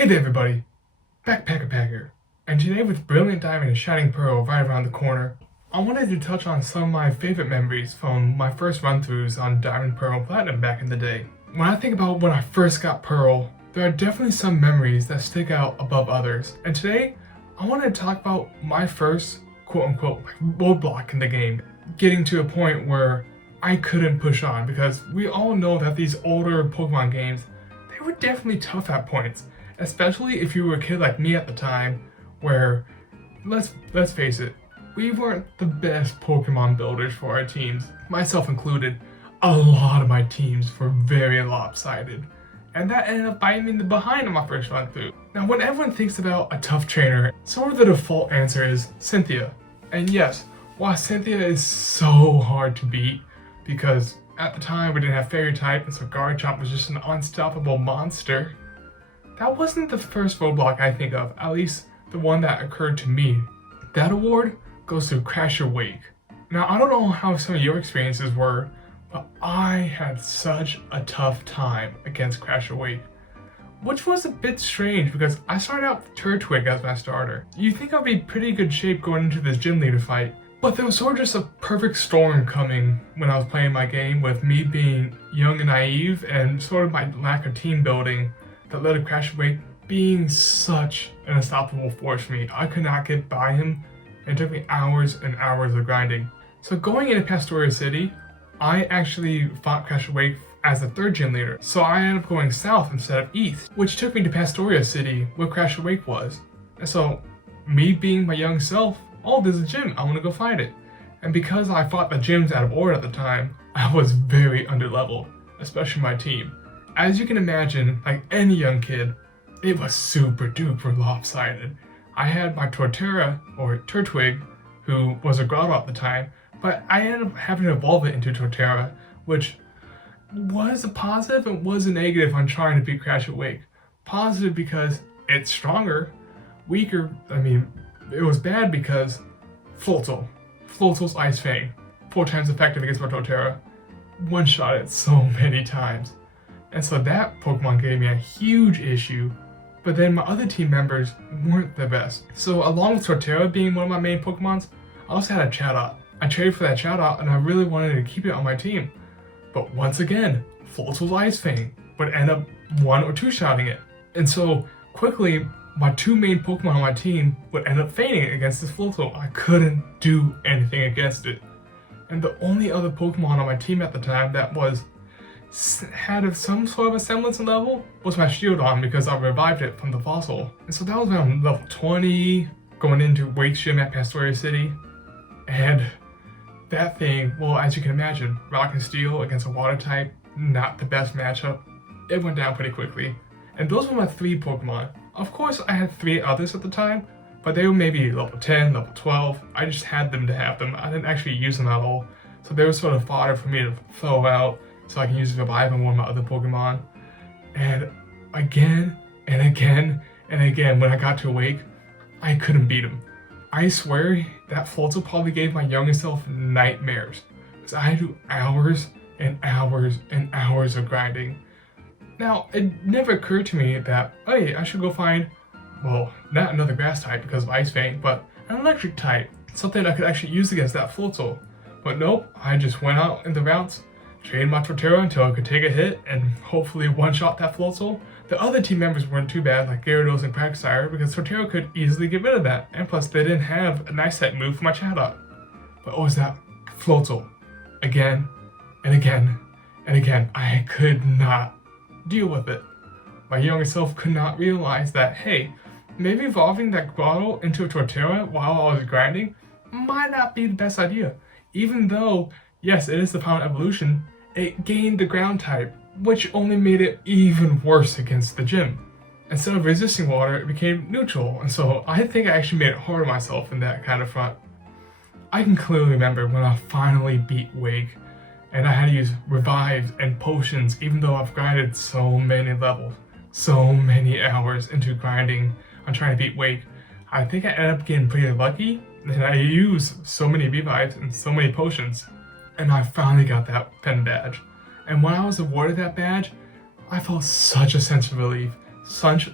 Hey there everybody, Backpacker here, and today with Brilliant Diamond and Shining Pearl right around the corner, I wanted to touch on some of my favorite memories from my first run-throughs on Diamond, Pearl, and Platinum back in the day. When I think about when I first got Pearl, there are definitely some memories that stick out above others, and today I wanted to talk about my first quote-unquote roadblock in the game, getting to a point where I couldn't push on, because we all know that these older Pokemon games, they were definitely tough at points. Especially if you were a kid like me at the time, where, let's face it, we weren't the best Pokemon builders for our teams, myself included. A lot of my teams were very lopsided, and that ended up biting me in the behind on my first run through. Now when everyone thinks about a tough trainer, sort of the default answer is Cynthia. And yes, while Cynthia is so hard to beat, because at the time we didn't have Fairy type, and so Garchomp was just an unstoppable monster, that wasn't the first roadblock I think of, at least the one that occurred to me. That award goes to Crash Your Wake. Now, I don't know how some of your experiences were, but I had such a tough time against Crash Your Wake, which was a bit strange because I started out with Turtwig as my starter. You'd think I'd be in pretty good shape going into this gym leader fight, but there was sort of just a perfect storm coming when I was playing my game, with me being young and naive and sort of my lack of team building that led to Crash Your Wake being such an unstoppable force for me. I could not get by him, and it took me hours and hours of grinding. So going into Pastoria City, I actually fought Crash Your Wake as the third gym leader. So I ended up going south instead of east, which took me to Pastoria City where Crash Your Wake was. And so, me being my young self, oh, there's a gym, I want to go find it. And because I fought the gyms out of order at the time, I was very underleveled, especially my team. As you can imagine, like any young kid, it was super duper lopsided. I had my Torterra, or Turtwig, who was a Grotto at the time, but I ended up having to evolve it into Torterra, which was a positive and was a negative on trying to beat Crash Your Wake. Positive because it's stronger. Weaker, it was bad because Floatzel's Ice Fang, 4 times effective against my Torterra, one-shot it so many times. And so that Pokemon gave me a huge issue, but then my other team members weren't the best. So along with Torterra being one of my main Pokemons, I also had a Chatot. I traded for that Chatot and I really wanted to keep it on my team. But once again, Floatzel's Ice Fang would end up 1 or 2-shotting it. And so quickly, my 2 main Pokemon on my team would end up fainting against this Floatzel. I couldn't do anything against it. And the only other Pokemon on my team at the time that had some sort of a semblance of level was my Shieldon, because I revived it from the fossil. And so that was around level 20, going into Wakestream at Pastoria City. And that thing, well, as you can imagine, Rock and Steel against a water type, not the best matchup. It went down pretty quickly. And those were my 3 Pokemon. Of course, I had 3 others at the time, but they were maybe level 10, level 12. I just had them to have them. I didn't actually use them at all. So they were sort of fodder for me to throw out, so I can use Revive on one of my other Pokemon. And again, and again, and again, when I got to Wake, I couldn't beat him. I swear that Floatzel probably gave my youngest self nightmares, because I had to do hours and hours and hours of grinding. Now, it never occurred to me that, hey, I should go find, well, not another grass type because of Ice Fang, but an electric type, something I could actually use against that Floatzel. But nope, I just went out in the routes, trained my Torterra until I could take a hit and hopefully one-shot that Floatzel. The other team members weren't too bad, like Gyarados and Quagsire, because Torterra could easily get rid of that, and plus they didn't have a nice type move for my Chatot. But what was that Floatzel? Again, and again, and again, I could not deal with it. My younger self could not realize that, hey, maybe evolving that Grotto into a Torterra while I was grinding might not be the best idea. Even though, yes, it is the final evolution, it gained the ground type, which only made it even worse against the gym. Instead of resisting water, it became neutral, and so I think I actually made it hard on myself in that kind of front. I can clearly remember when I finally beat Wake, and I had to use revives and potions even though I've grinded so many levels, so many hours into grinding on trying to beat Wake. I think I ended up getting pretty lucky, and I used so many revives and so many potions, and I finally got that pen badge. And when I was awarded that badge, I felt such a sense of relief, such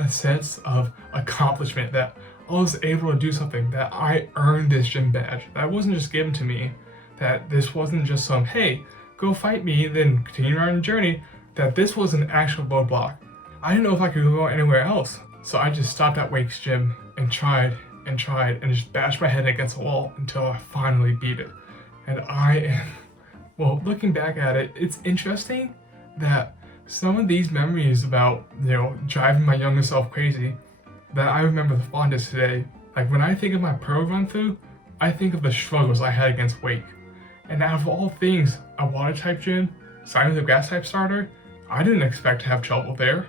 a sense of accomplishment that I was able to do something, that I earned this gym badge, that wasn't just given to me, that this wasn't just some, hey, go fight me, then continue on your journey, that this was an actual roadblock. I didn't know if I could go anywhere else, so I just stopped at Wake's gym and tried and just bashed my head against the wall until I finally beat it. And well, looking back at it, it's interesting that some of these memories about, driving my younger self crazy, that I remember the fondest today. Like when I think of my pro run through, I think of the struggles I had against Wake. And out of all things, a water type gym, signing with a grass type starter, I didn't expect to have trouble there.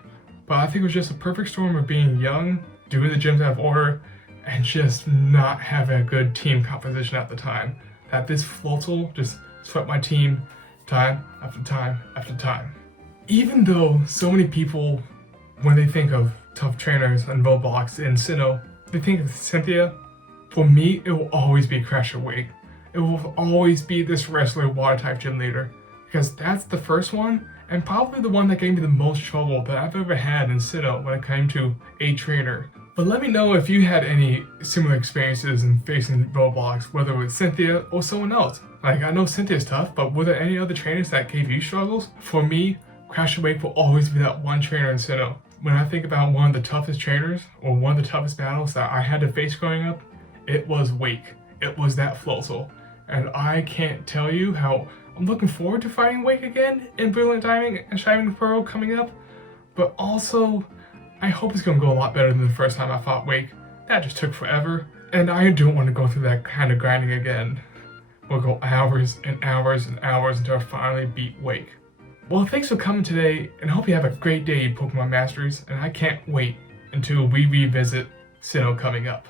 But I think it was just a perfect storm of being young, doing the gyms out of order, and just not having a good team composition at the time. That this Floatzel just swept my team time after time after time. Even though so many people, when they think of tough trainers and roadblocks in Sinnoh, they think of Cynthia, for me, it will always be Crasher Wake. It will always be this wrestler water type gym leader, because that's the first one, and probably the one that gave me the most trouble that I've ever had in Sinnoh when it came to a trainer. But let me know if you had any similar experiences in facing roadblocks, whether with Cynthia or someone else. Like, I know Cynthia's tough, but were there any other trainers that gave you struggles? For me, Crasher Wake will always be that one trainer in Sinnoh. When I think about one of the toughest trainers, or one of the toughest battles that I had to face growing up, it was Wake. It was that Floatzel. And I can't tell you how I'm looking forward to fighting Wake again in Brilliant Diamond and Shining Pearl coming up, but also, I hope it's going to go a lot better than the first time I fought Wake. That just took forever, and I don't want to go through that kind of grinding again. We'll go hours and hours and hours until I finally beat Wake. Well, thanks for coming today, and I hope you have a great day, Pokemon Masters, and I can't wait until we revisit Sinnoh coming up.